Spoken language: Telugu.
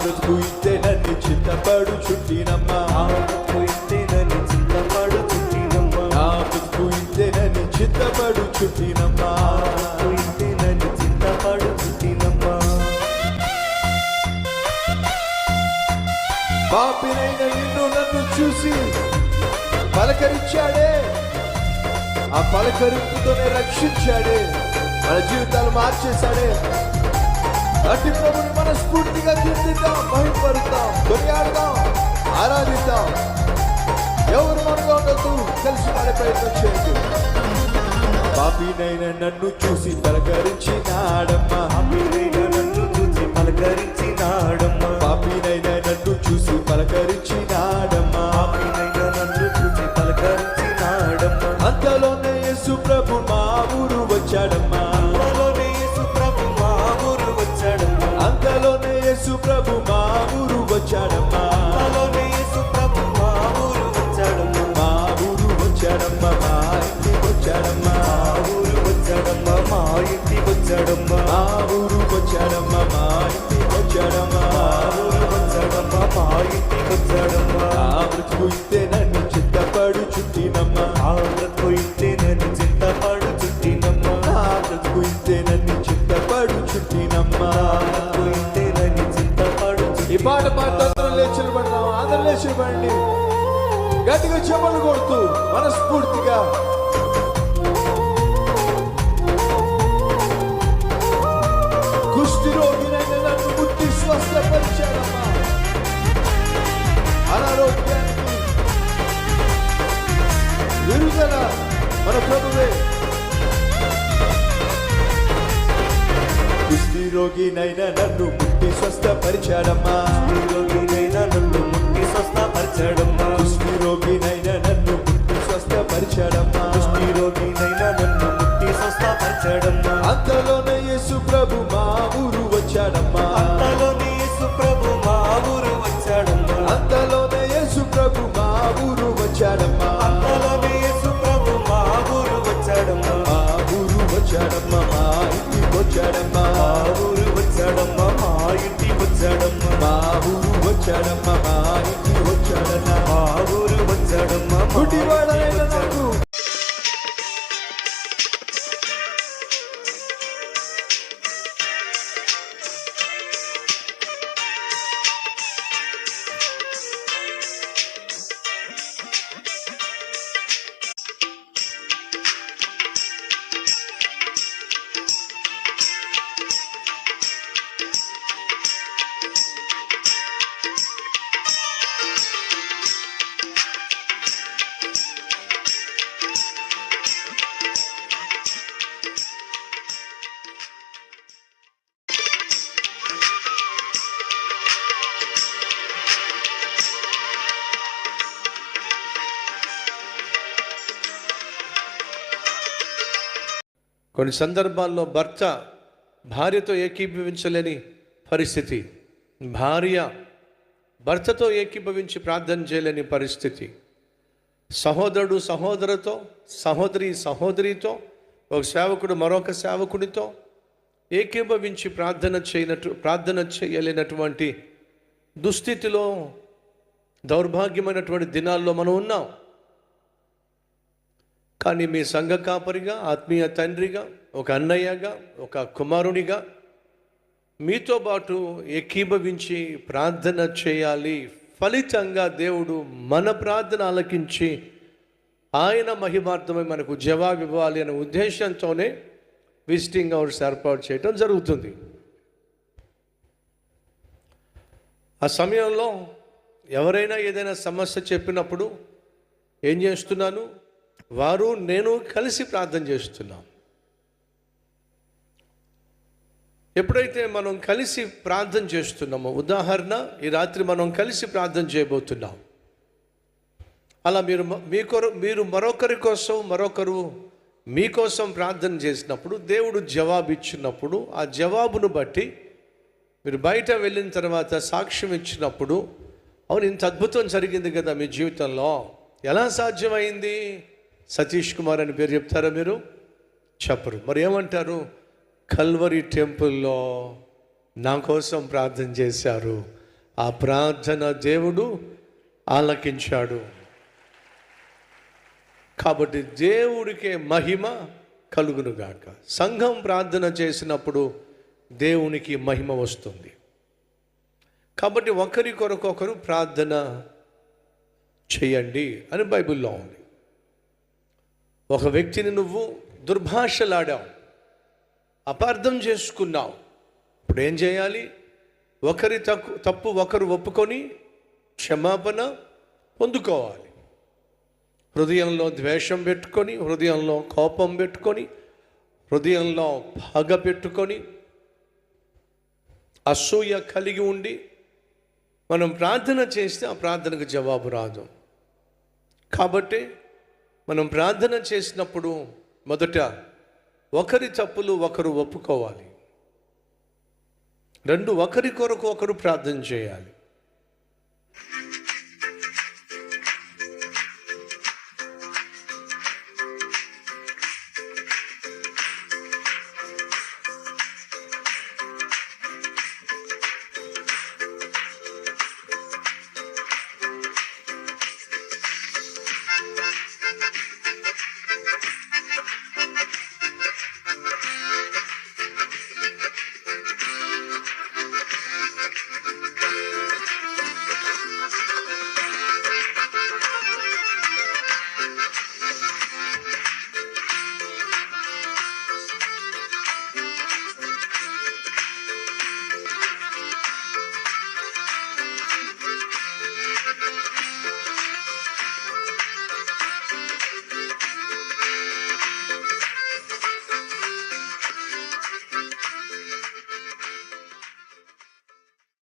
బ్రతుకు ఇంతేనని చింతపడు చుట్టినమ్మా, బ్రతుకు ఇంతేనని చింతపడు చుట్టినమ్మా, బ్రతుకు ఇంతేనని చింతపడు చుట్టినమ్మా, బ్రతుకు ఇంతేనని చింతపడు చుట్టినమ్మా. పాపినైన నిన్ను నన్ను చూసి పలకరించాడే, ఆ పలకరింపుతోనే రక్షించాడే, మన జీవితాలు మార్చేశాడే. అట్టి ప్రభుని మనస్ఫూర్తిగా కీర్తిద్దాం, మహిమపరుద్దాం, కొనియాడదాం, ఆరాధిద్దాం. ఎవరు మనలో ఉండదు, కలిసి పాడే ప్రయత్నం చేయండి. పాపినైన నన్ను చూసి పలకరించినాడమ్మా, పాపినైన నన్ను చూసి పలకరించినాడమ్మా, పాపినైన నన్ను చూసి పలకరించినాడమ్మా, పాపినైన నన్ను చూసి పలకరించినాడమ్మా. అంతలోనే యేసు ప్రభు మా ఊరు వచ్చాడమ్మా, అంతలోనే యేసు ప్రభు మా ఊరు వచ్చాడమ్మా, అంతలోనే యేసు ప్రభు మా ఊరు వచ్చాడమ్మా, అంతలోనే యేసు ప్రభు మా ఊరు వచ్చాడమ్మా, మా ఊరు వచ్చాడమ్మా, మా ఇంటికి వచ్చాడమ్మా, మా ఊరు వచ్చాడమ్మా, మా ఇంటికి వచ్చాడమ్మా, మా ఊరు వచ్చాడమ్మా, మా ఇంటికి వచ్చాడమ్మా, మా ఊరు వచ్చాడమ్మా, మా ఇంటికి వచ్చాడమ్మా. నా బ్రతుకు ఇంతే నన్ను చింతపడు చుట్టినమ్మా, ఆ బ్రతుకు ఇంతేనని చింతపడు చుట్టినమ్మా, నా బ్రతుకు ఇంతే నన్ను చింతపడు చుట్టినమ్మా. బ్రతుకు ఇంతేనని చింతపడు ఈ పాట పాడుతూ అందరం లేచి నిలబడదాం, అందరం లేచి నిలబడండి, గట్టిగా చెమలు కొడుతూ మనస్ఫూర్తిగా. కుష్టి రోగినైన నన్ను ముట్టి స్వస్థపరిచాడమ్మా, అనారోగ్యానికి విడుదల మన ప్రభువే. కుష్టి రోగినైన నన్ను ముట్టి స్వస్థపరిచాడమ్మా, రోగినైనా నన్ను ముట్టి స్వస్థపరిచాడమ్మా, కుష్టి రోగినైన నన్ను ముట్టి స్వస్థపరిచాడమ్మా, కుష్టి రోగినైనా నన్ను ముట్టి స్వస్థపరిచాడమ్మా. అంతలోనే యేసు ప్రభు మా ఊరు వచ్చాడమ్మా, అంతలోనే యేసు ప్రభు మా ఊరు వచ్చాడమ్మా, అంతలోనే యేసు ప్రభు మా ఊరు వచ్చాడమ్మా, అంతలోనే యేసు ప్రభు మా ఊరు వచ్చాడమ్మా, మా ఊరు వచ్చాడమ్మా, మా ఇంటికి వచ్చాడమ్మా, మా ఊరు వచ్చాడమ్మా, మా ఇంటికి వచ్చాడమ్మా, మా ఊరు వచ్చాడమ్మా, మా ఇంటికి వచ్చాడన్నా. మా ఊరు వచ్చాడమ్మా, మా గుడ్డివాడైన ఇంటికి నాకు కొన్ని సందర్భాల్లో భర్త భార్యతో ఏకీభవించలేని పరిస్థితి, భార్య భర్తతో ఏకీభవించి ప్రార్థన చేయలేని పరిస్థితి, సహోదరుడు సహోదరుతో, సహోదరి సహోదరితో, ఒక సేవకుడు మరొక సేవకుడితో ఏకీభవించి ప్రార్థన చేయలేనటువంటి దుస్థితిలో, దౌర్భాగ్యమైనటువంటి దినాల్లో మనం ఉన్నాం. కానీ మీ సంఘ కాపరిగా, ఆత్మీయ తండ్రిగా, ఒక అన్నయ్యగా, ఒక కుమారునిగా మీతో పాటు ఏకీభవించి ప్రార్థన చేయాలి. ఫలితంగా దేవుడు మన ప్రార్థన ఆలకించి ఆయన మహిమార్థమై మనకు జవాబు ఇవ్వాలి అనే ఉద్దేశంతోనే విజిటింగ్ అవర్స్ ఏర్పాటు చేయడం జరుగుతుంది. ఆ సమయంలో ఎవరైనా ఏదైనా సమస్య చెప్పినప్పుడు ఏం చేస్తున్నాను, వారు నేను కలిసి ప్రార్థన చేస్తున్నాం. ఎప్పుడైతే మనం కలిసి ప్రార్థన చేస్తున్నామో, ఉదాహరణ ఈ రాత్రి మనం కలిసి ప్రార్థన చేయబోతున్నాం, అలా మీరు మరొకరి కోసం, మరొకరు మీకోసం ప్రార్థన చేసినప్పుడు దేవుడు జవాబు ఇచ్చినప్పుడు, ఆ జవాబును బట్టి మీరు బయట వెళ్ళిన తర్వాత సాక్ష్యం ఇచ్చినప్పుడు, అవును ఇంత అద్భుతం జరిగింది కదా మీ జీవితంలో, ఎలా సాధ్యమైంది? సతీష్ కుమార్ అని పేరు చెప్తారా మీరు? చెప్పరు. మరి ఏమంటారు? కల్వరి టెంపుల్లో నా కోసం ప్రార్థన చేశారు ఆ ప్రార్థన దేవుడు ఆలకించాడు. కాబట్టి దేవుడికే మహిమ కలుగునుగాక. సంఘం ప్రార్థన చేసినప్పుడు దేవునికి మహిమ వస్తుంది. కాబట్టి ఒకరి కొరకు ఒకరు ప్రార్థన చేయండి అని బైబిల్లో ఉంది. ఒక వ్యక్తిని నువ్వు దుర్భాషలాడావు, అపార్థం చేసుకున్నావు, ఇప్పుడు ఏం చేయాలి? ఒకరి తప్పు ఒకరు ఒప్పుకొని క్షమాపణ పొందుకోవాలి. హృదయంలో ద్వేషం పెట్టుకొని, హృదయంలో కోపం పెట్టుకొని, హృదయంలో పగ పెట్టుకొని, అసూయ కలిగి ఉండి మనం ప్రార్థన చేస్తే ఆ ప్రార్థనకు జవాబు రాదు. కాబట్టి మనం ప్రార్థన చేసినప్పుడు మొదట ఒకరి తప్పులు ఒకరు ఒప్పుకోవాలి. రెండు, ఒకరి కొరకు ఒకరు ప్రార్థన చేయాలి.